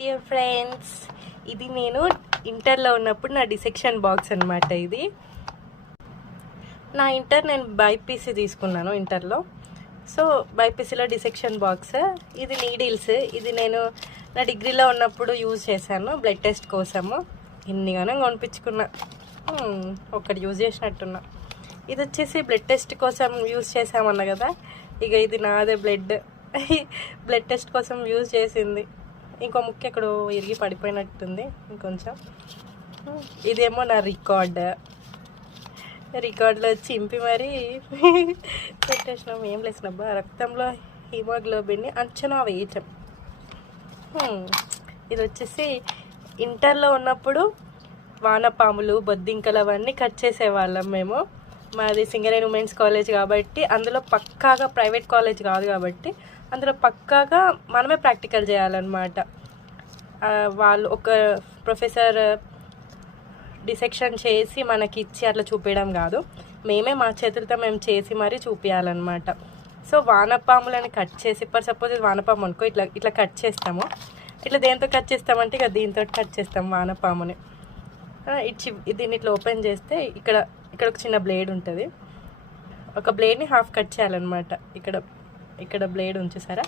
Dear friends ఇది నేను ఇంటర్లో ఉన్నప్పుడు నా డిసెక్షన్ బాక్స్ అన్నమాట ఇది. నా ఇంటర్ నేను బైపీసీ తీసుకున్నాను ఇంటర్లో. సో బైపీసీలో డిసెక్షన్ బాక్స్ ఇది నీడిల్స్ ఇది నేను నా డిగ్రీలో ఉన్నప్పుడు యూజ్ చేశాను బ్లడ్ టెస్ట్ కోసము. ఎన్నిగానో కొనిపించుకున్నా. ఒకటి యూజ్ చేసినట్టున్నా. ఇది వచ్చేసి బ్లడ్ టెస్ట్ కోసం యూజ్ చేసామన్నా కదా? ఇక ఇది నాదే బ్లడ్. బ్లడ్ టెస్ట్ కోసం యూజ్ చేసింది. ఇంకో ముక్క ఎక్కడో ఇరిగి పడిపోయినట్టుంది ఇంకొంచెం. ఇదేమో నా రికార్డ్. రికార్డులో చింపి మరీ పెట్టేసినాం. ఏం లేసినబ్బా రక్తంలో హిమోగ్లోబిన్ని అంచనా వేయటం. ఇది వచ్చేసి ఇంటర్లో ఉన్నప్పుడు వానపాములు బొద్దింకలు అవన్నీ కట్ చేసేవాళ్ళం మేము. మాది సింగరేణి ఉమెన్స్ కాలేజ్ కాబట్టి అందులో పక్కాగా ప్రైవేట్ కాలేజ్ కాదు కాబట్టి అందులో పక్కాగా మనమే ప్రాక్టికల్ చేయాలన్నమాట. వాళ్ళు ఒక ప్రొఫెసర్ డిసెక్షన్ చేసి మనకి ఇచ్చి అట్లా చూపించడం కాదు. మేమే మా చేతులతో మేము చేసి మరీ చూపించాలన్నమాట సో వానపాములని కట్ చేసి ఇప్పుడు సపోజ్ వానపాము అనుకో ఇట్లా ఇట్లా కట్ చేస్తాము. ఇట్లా దేంతో కట్ చేస్తామంటే ఇక దీంతో కట్ చేస్తాం వానపాముని. ఇచ్చి దీన్ని ఇట్లా ఓపెన్ చేస్తే ఇక్కడ ఇక్కడ ఒక చిన్న బ్లేడ్ ఉంటుంది. ఒక బ్లేడ్ని హాఫ్ కట్ చేయాలన్నమాట. ఇక్కడ ఇక్కడ బ్లేడ్ ఉంచేసారా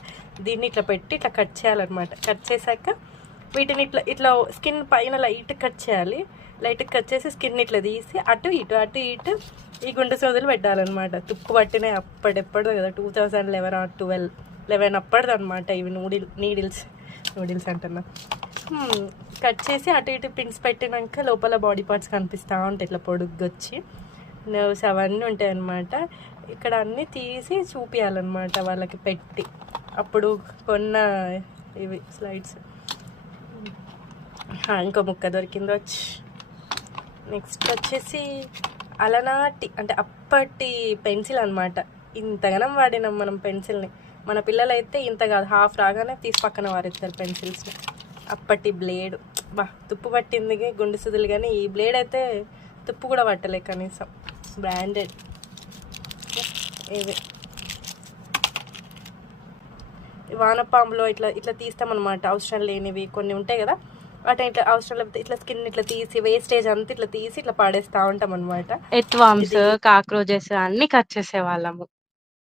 దీన్ని ఇట్లా పెట్టి ఇట్లా కట్ చేయాలన్నమాట. కట్ చేశాక వీటిని ఇట్లా ఇట్లా స్కిన్ పైన లైట్ కట్ చేయాలి. లైట్ కట్ చేసి స్కిన్ ఇట్లా తీసి అటు ఇటు అటు ఇటు ఈ గుండె సోదులు పెట్టాలన్నమాట. తుప్పు పట్టినాయి అప్పటిెప్పటిదో కదా two thousand eleven or twelve eleven అప్పటిది అనమాట ఇవి నూడిల్ నీడిల్స్ నూడిల్స్ అంటున్నా. కట్ చేసి అటు ఇటు పిన్స్ పెట్టినాక లోపల బాడీ పార్ట్స్ కనిపిస్తూ ఉంటాయి. ఇట్లా పొడుగ్గొచ్చి. నర్వ్స్ అవన్నీ ఉంటాయి అన్నమాట ఇక్కడ అన్నీ తీసి చూపించాలన్నమాట వాళ్ళకి పెట్టి. అప్పుడు కొన్న ఇవి స్లైడ్స్ ఇంకో ముక్క దొరికింది. వచ్చి నెక్స్ట్ వచ్చేసి అలనాటి అంటే అప్పటి పెన్సిల్ అనమాట ఇంతగానం వాడినాం మనం పెన్సిల్ని మన పిల్లలైతే ఇంత కాదు. హాఫ్ రాగానే తీసి పక్కన వారిస్తారు పెన్సిల్స్ని అప్పటి బ్లేడ్. బా తుప్పు పట్టింది గుండె సుదులు కానీ ఈ బ్లేడ్ అయితే తుప్పు కూడా పట్టలే కనీసం. బ్రాండెడ్ ఇవి. వానపాములో ఇట్లా ఇట్లా తీస్తామన్నమాట. అవసరం లేనివి కొన్ని ఉంటాయి కదా. వాటిని ఇట్లా అవసరం లేకపోతే ఇట్లా స్కిన్ ఇట్లా తీసి వేస్టేజ్ అంతా ఇట్లా తీసి ఇట్లా పాడేస్తా ఉంటాం అనమాట ఎత్వామ్స్ కాక్రోచెస్ అన్ని కట్ చేసేవాళ్ళము.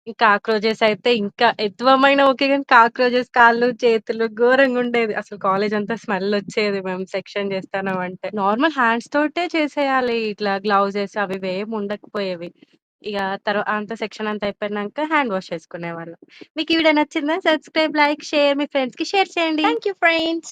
ఈ కాక్రోచెస్ అయితే ఇంకా ఎత్వమైన ఓకే కానీ కాక్రోచెస్ కాళ్ళు చేతులు ఘోరంగా ఉండేది. అసలు కాలేజ్ అంతా స్మెల్ వచ్చేది. మేము సెక్షన్ చేస్తానం అంటే. నార్మల్ హ్యాండ్స్ తోటే చేసేయాలి. ఇట్లా గ్లౌజెస్ అవి ఇవి ఏమి ఉండకపోయేవి. ఇక తర్వాత అంత సెక్షన్ అంతా అయిపోయినాక హ్యాండ్ వాష్ చేసుకునే వాళ్ళం మీకు ఈ వీడియో నచ్చిందా? సబ్స్క్రైబ్ లైక్ షేర్ మీ ఫ్రెండ్స్కి షేర్ చేయండి. Thank you friends.